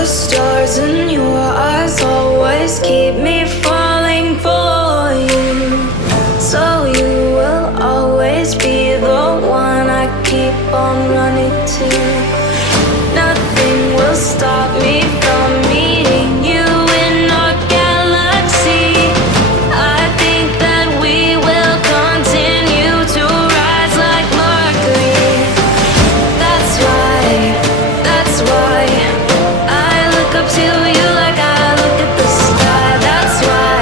The stars in your eyes always keep me falling for you. So you will always be the one I keep on running to. Nothing will stop me from meeting you in our galaxy. I think that we will continue to rise like Mercury. That's why I look up to you like I look at the sky. That's why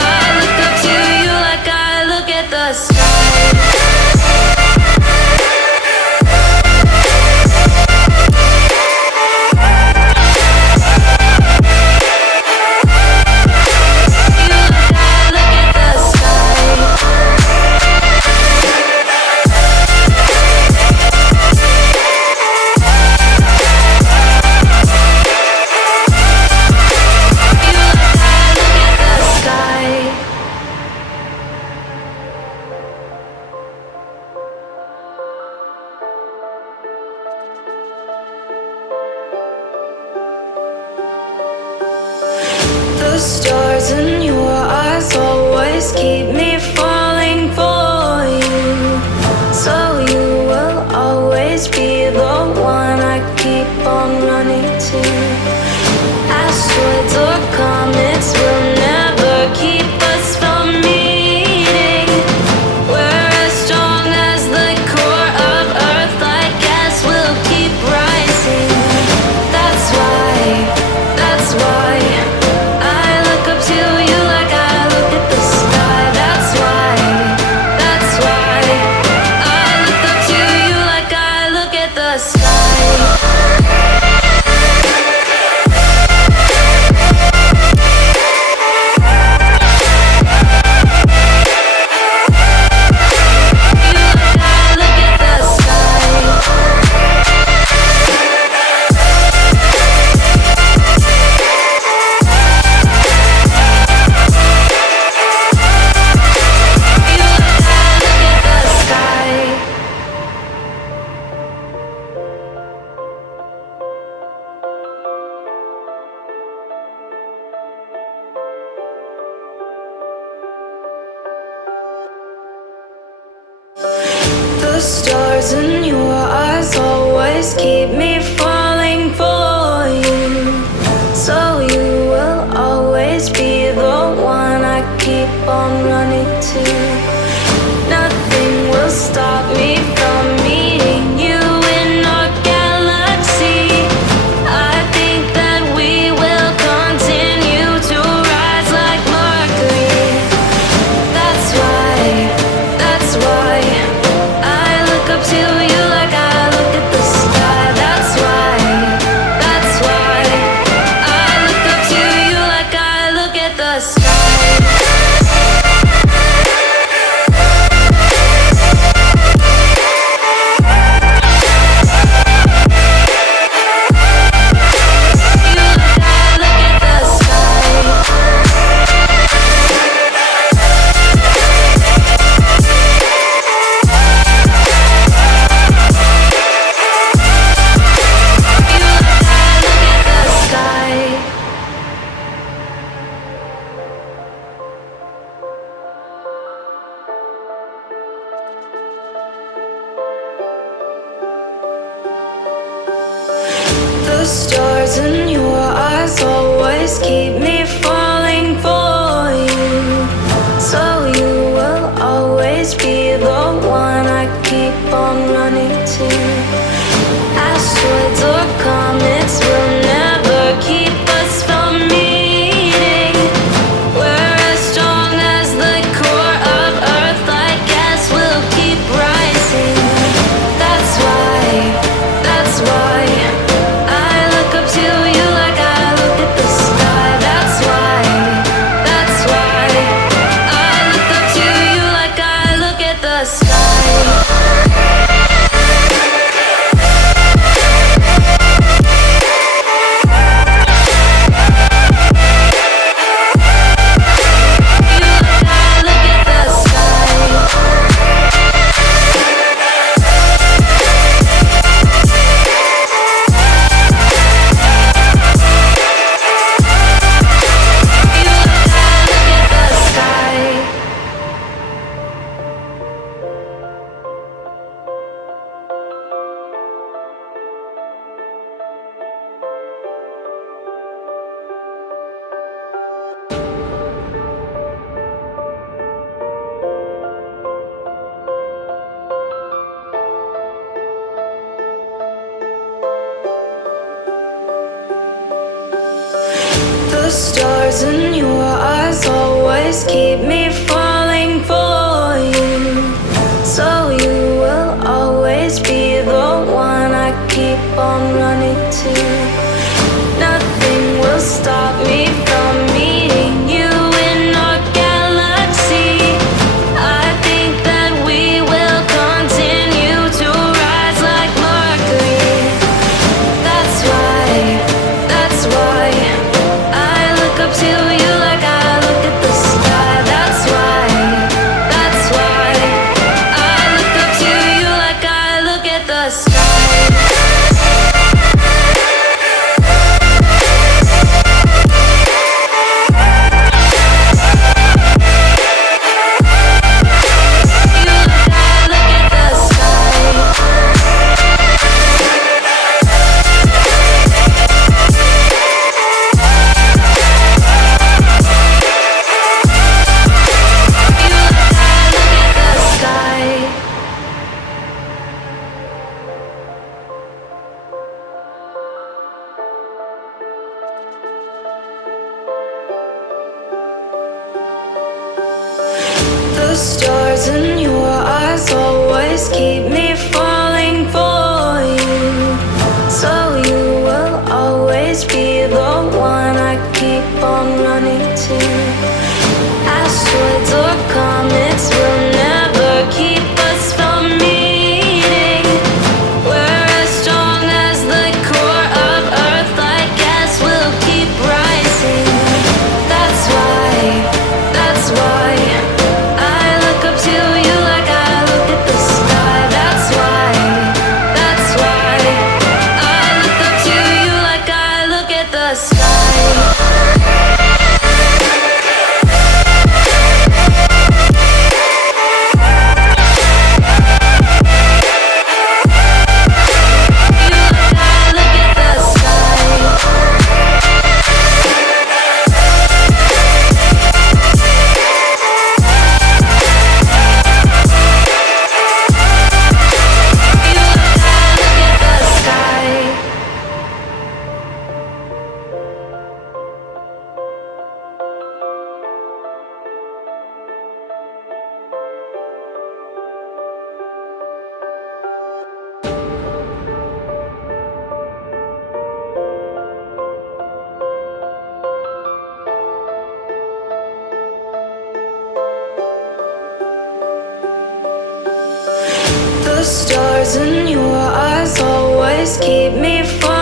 I look up to you like I look at the sky. The stars in your eyes always keep me falling for you. So you will always be the one I keep on running to. Asteroids or comets will never keep us from meeting. We're as strong as the core of Earth, I guess we'll keep rising. That's why I look up to you like I look at the sky. That's why I look up to you like I look at the sky. The stars in your eyes always keep me falling for you. So you will always be the one I keep on running to. Nothing will stop me from meeting you in our galaxy. I think that we will continue to rise like Mercury. That's why I look up to you like I look at the sky. That's why I look up to you like I look at the sky. The stars in your eyes always keep me falling for you. So you will always be the one I keep on running to. Asteroids or comets will never keep us from meeting. We're as strong as the core of Earth, I guess we'll keep rising. That's why I look up to you like I look at the sky. That's why I look up to you like I look at the sky. The stars in your eyes always keep me falling for you. So you will always be the one I keep on running to. Nothing will stop me from meeting you in our galaxy. I think that we will continue to rise like Mercury. That's why I look up to you like I look at the sky. That's why I look up to you like I look at the sky. The stars in your eyes always keep me falling for you. So you will always be the one I keep on running to. Asteroids or comets will never keep us from meeting. We're as strong as the core of Earth, I guess we'll keep rising. That's why I look up to you like I look at the sky. That's why I look up to you like I look at the sky. The stars in your eyes always keep me falling.